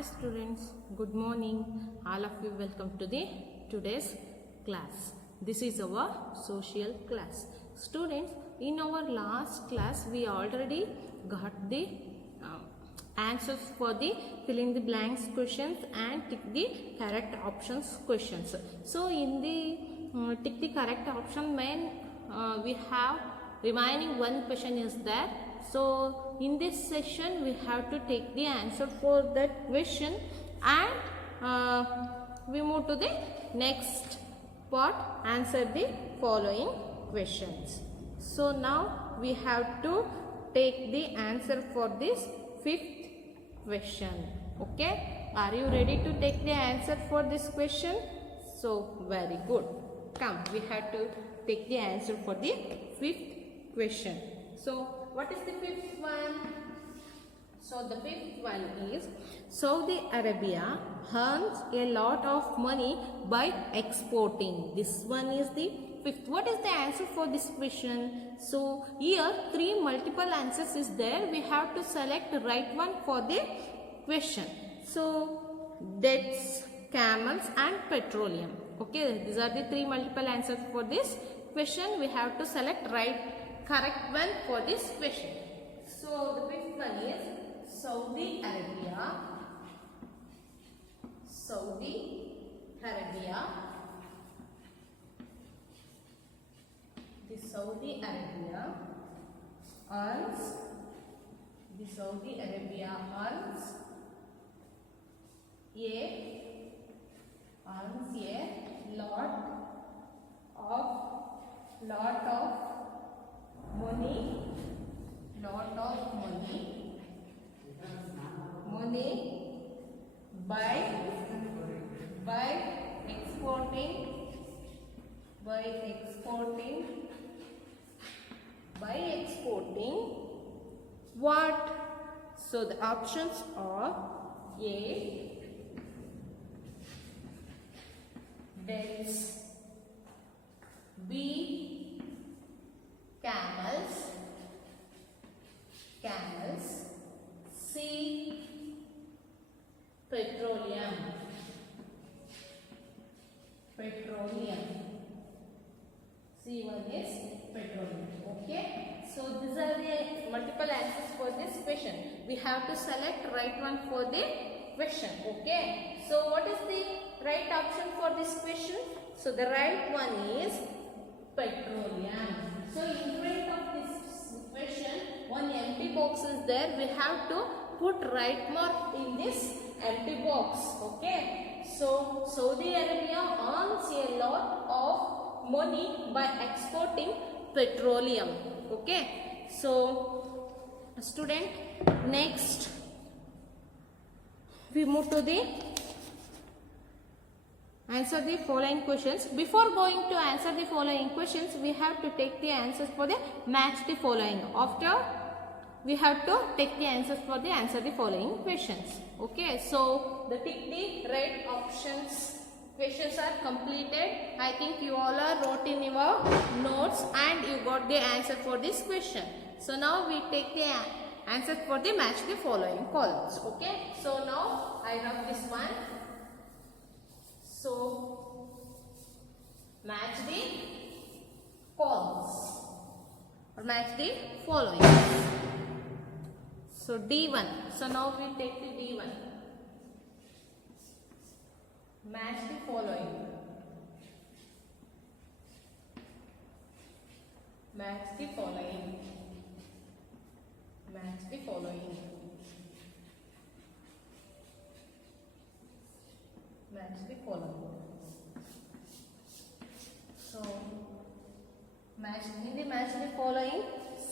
Hi students, good morning. All of you welcome to the today's class. This is our social class. Students, in our last class we already got the answers for the fill in the blanks questions and tick the correct options questions. So in the tick the correct option when we have remaining one question is there. So in this session we have to take the answer for that question and we move to the next part, answer the following questions. So now we have to take the answer for this fifth question. Okay, are you ready to take the answer for this question? So very good. Come, we have to take the answer for the fifth question. So what is the fifth one? So the fifth one is Saudi Arabia earns a lot of money by exporting. This one is the fifth. What is the answer for this question? So here three multiple answers is there. We have to select the right one for the question. So dates, camels and petroleum. Okay, these are the three multiple answers for this question. We have to select correct one for this question. So the fifth one is Saudi Arabia. Saudi Arabia. The Saudi Arabia earns. The Saudi Arabia earns a lot of money by exporting what? So the options are A, dates, B, camels, C, petroleum. C1 is petroleum. Okay. So these are the multiple answers for this question. We have to select right one for the question. Okay. So what is the right option for this question? So the right one is petroleum. So in front of this question, one empty box is there. We have to put right mark in this empty box. Okay. So Saudi Arabia earns a lot of money by exporting petroleum. Okay. So student, next we move to the answer the following questions. Before going to answer the following questions, we have to take the answers for the match the following. After we have to take the answers for the answer the following questions. Okay, so the tick the right options questions are completed. I think you all are wrote in your notes and you got the answer for this question. So now we take the answer for the match the following columns. Okay, so now I write this one. So match the columns or match the following. So D1. So now we take the D1. Match the following. Match the following. Match the following. Match the following. So match the following.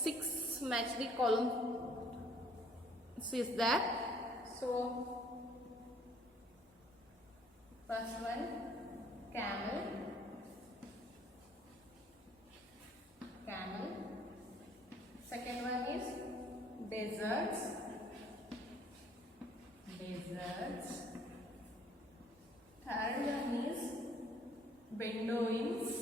6 match the column is there. So first one camel. Second one is deserts. Third one is Bedouins.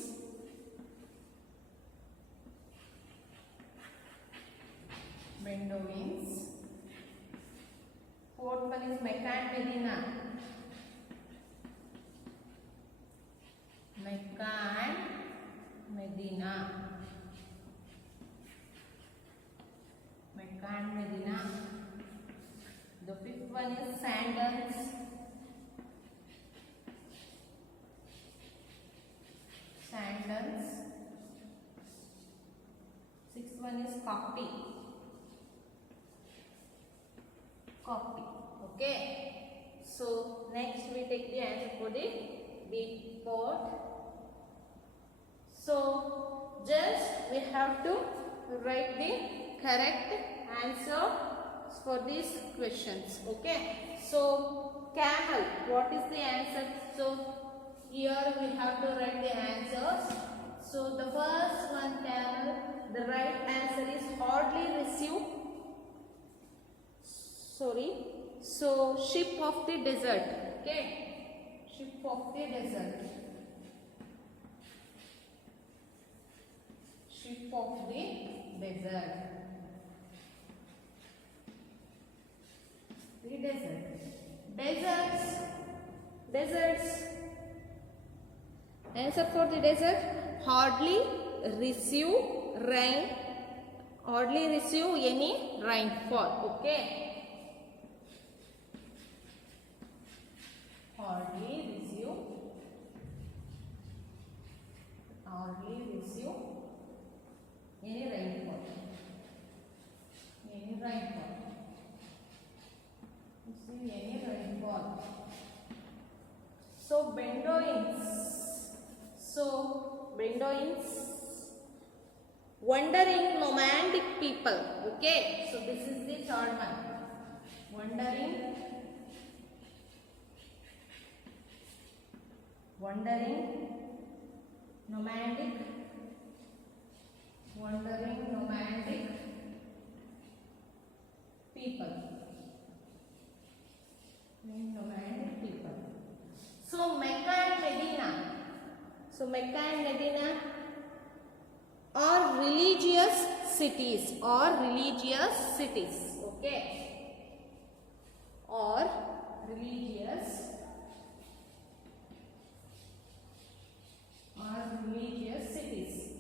Fourth one is Mecca and Medina. Mecca and Medina. Mecca and Medina. The fifth one is sandals. Sandals. Sixth one is copy. Copy. Okay. So next we take the answer for the B part. So just we have to write the correct answer for these questions. Okay. So camel, what is the answer? So here we have to write the answers. So the first one, camel, the right answer is hardly receive. Sorry. So ship of the desert. Okay. Ship of the desert. Ship of the desert. The desert. Deserts. Deserts. Answer for the desert. Hardly receive rain. Hardly receive any rainfall. Okay. Hardly receive any rainfall. Any rainfall. Receive any rainfall. So Bedouins. So Bedouins, wandering nomadic people. Okay. So this is the third one. Wandering nomadic people. Nomadic people. So Mecca and Medina. So Mecca and Medina are religious cities. Okay. Or religious cities.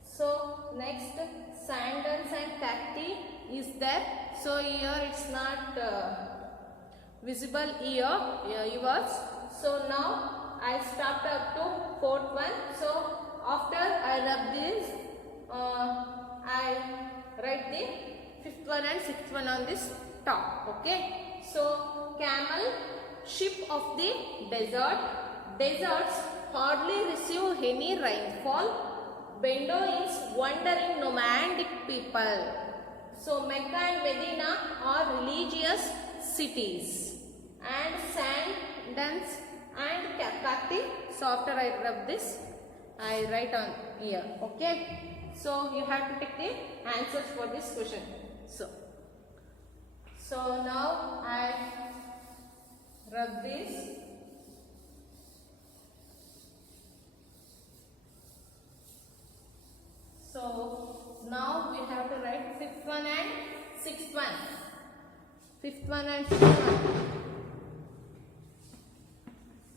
So next sandals and cacti is there. So here it's not visible here yours. So now I stopped up to fourth one. So after I rub this, I write the fifth one and sixth one on this top. Okay. So camel, ship of the desert. Deserts hardly receive any rainfall. Bedouins, wandering nomadic people. So Mecca and Medina are religious cities. And sandals and cacti. So after I rub this, I write on here. Okay. So you have to take the answers for this question. So now I rub this. So now we have to write fifth one and sixth one. Fifth one and sixth one.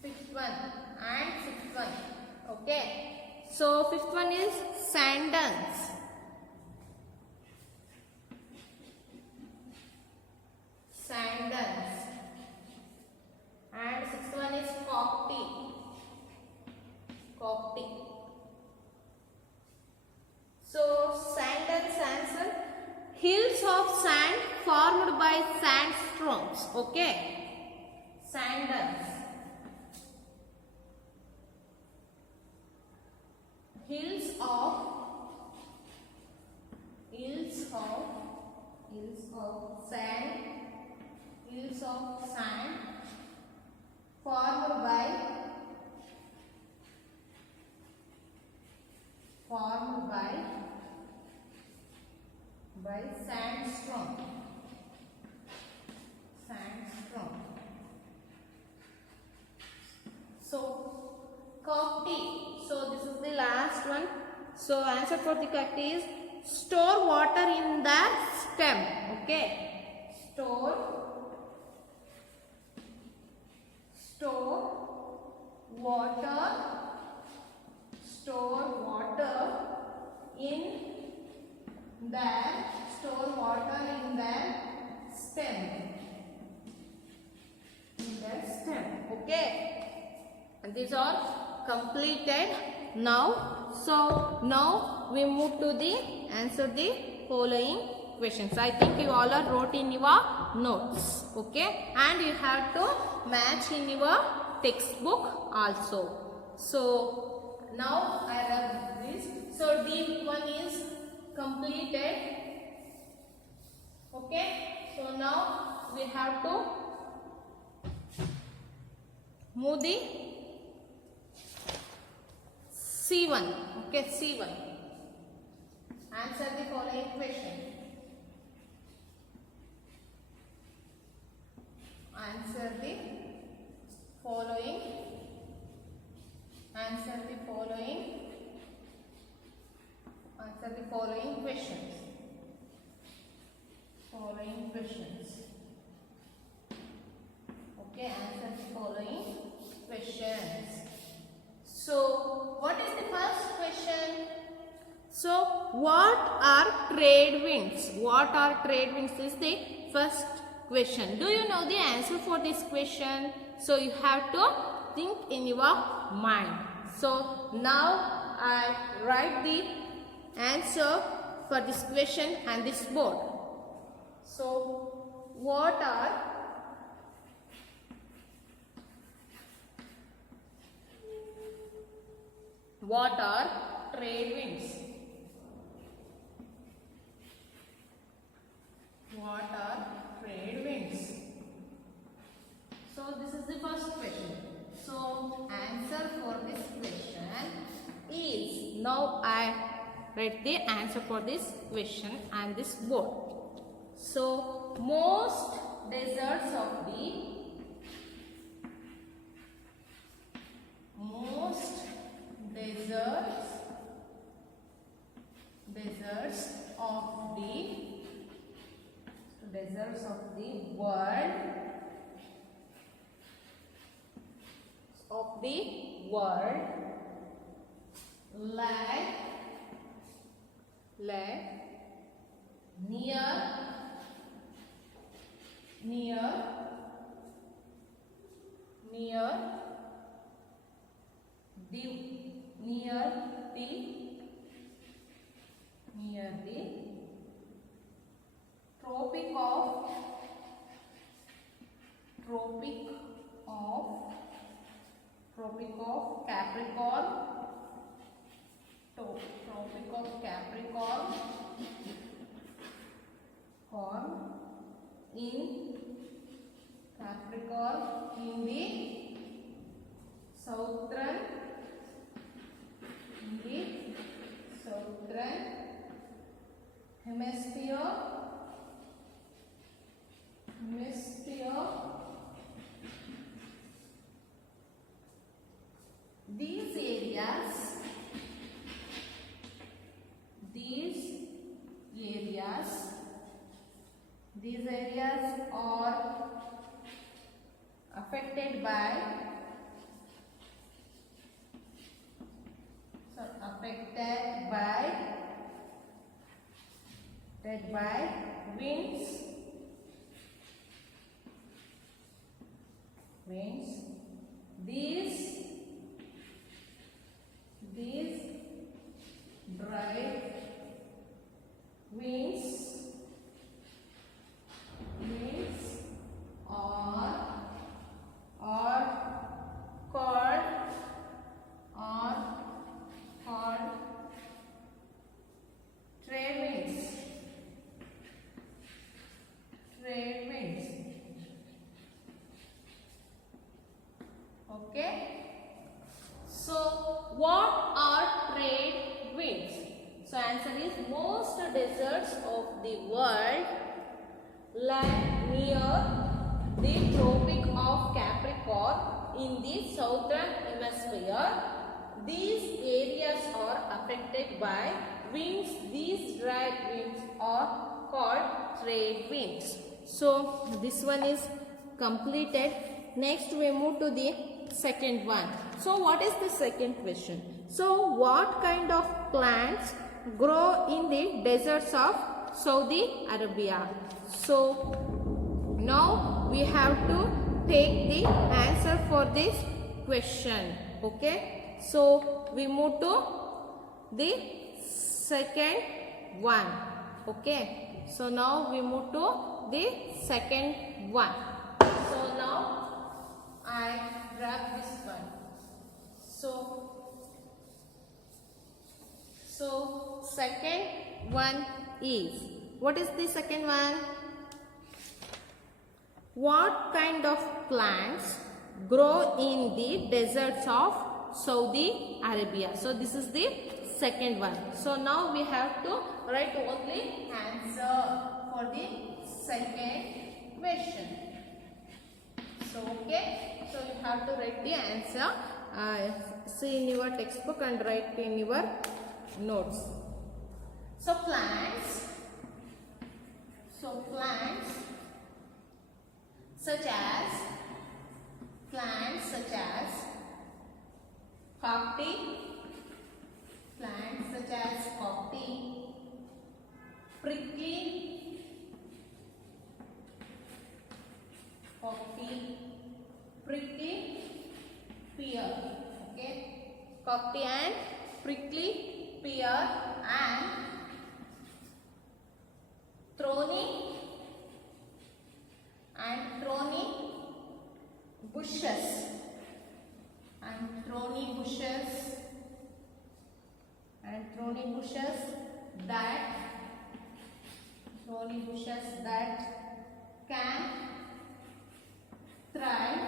Fifth one and sixth one. Okay. So fifth one is sandals. Sandals. And sixth one is copti. Copti. So sandals answer, hills of sand formed by sandstorms. Okay. Sandals. Hills of sand formed by sandstorm. So copti. So this is the last one. So answer for the correct is store water in the stem. Okay. Store water in the stem. Okay, and these are completed now. So now we move to the answer the following questions. I think you all are wrote in your notes. Okay, and you have to match in your textbook also. So now I have this. So D1 is completed. Okay, so now we have to move the C1. Okay, C1. Answer the following question. Answer the following questions. Okay, answer the following questions. So, what is the first question? So, what are trade winds? What are trade winds is the first question. Do you know the answer for this question? So, you have to think in your mind. So, now I write the answer for this question on this board. So, what are trade winds? What are trade winds? So this is the first question. So answer for this question is, now I write the answer for this question on this board. So most deserts of the world lie near the Tropic of Capricorn, in the southern hemisphere. These areas are affected by winds. These dry winds are called trade winds. Okay. So what are trade winds? So answer is, most deserts of the world lie near the Tropic of Capricorn in the southern hemisphere. these areas are affected by winds. These dry winds are called trade winds. So this one is completed. Next we move to the second one. So what is the second question? So what kind of plants grow in the deserts of Saudi Arabia? So now we have to take the answer for this question. Okay, so we move to the second one. Okay, so now we move to the second one. So now I grab this one. So second one is, what is the second one? What kind of plants grow in the deserts of Saudi Arabia? So this is the second one. So now we have to write only answer for the second question. So okay, so you have to write the answer. See in your textbook and write in your notes. So plants such as coffee, prickly pear. Okay, coffee and prickly pear and thorny bushes that can thrive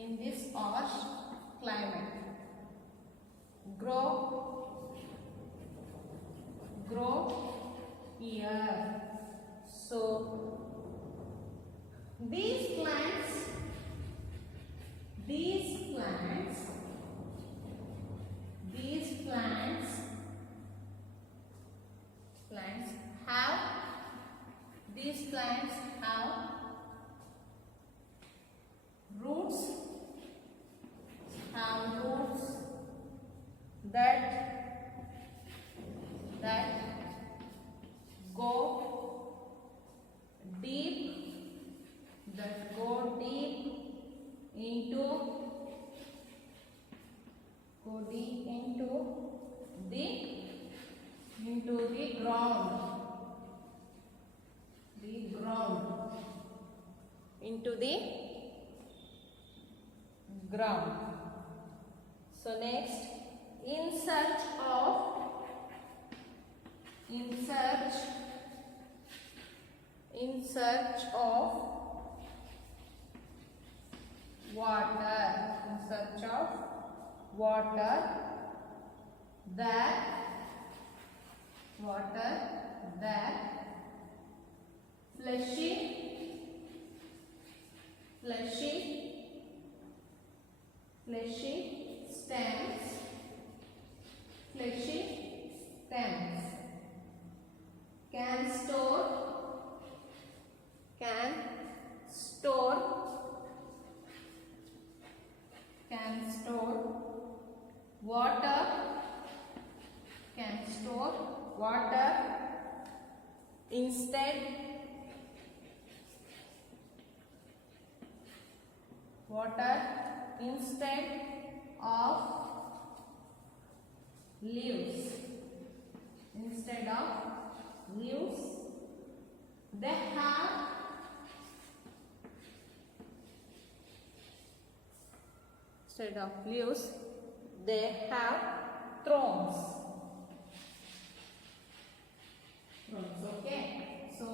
in this harsh climate. Grow here. So these plants have roots that go deep into the ground. So next, in search of water, that fleshy stems can store water instead of leaves. They have instead of leaves, they have thorns. Okay, so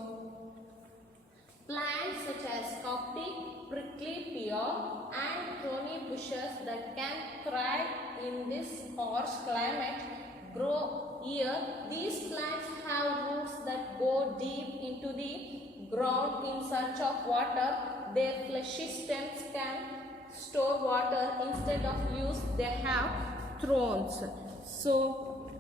Plants such as coffee, prickly pear and thorny bushes that can thrive in this harsh climate grow here. These plants have roots that go deep into the ground in search of water. Their fleshy stems can store water. Instead of leaves, they have thorns. So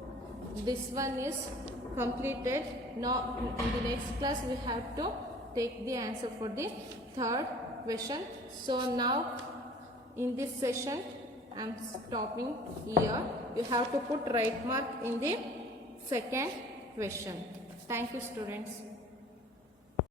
this one is completed. Now in the next class we have to take the answer for the third question. So now in this session I am stopping here. You have to put right mark in the second question. Thank you, students.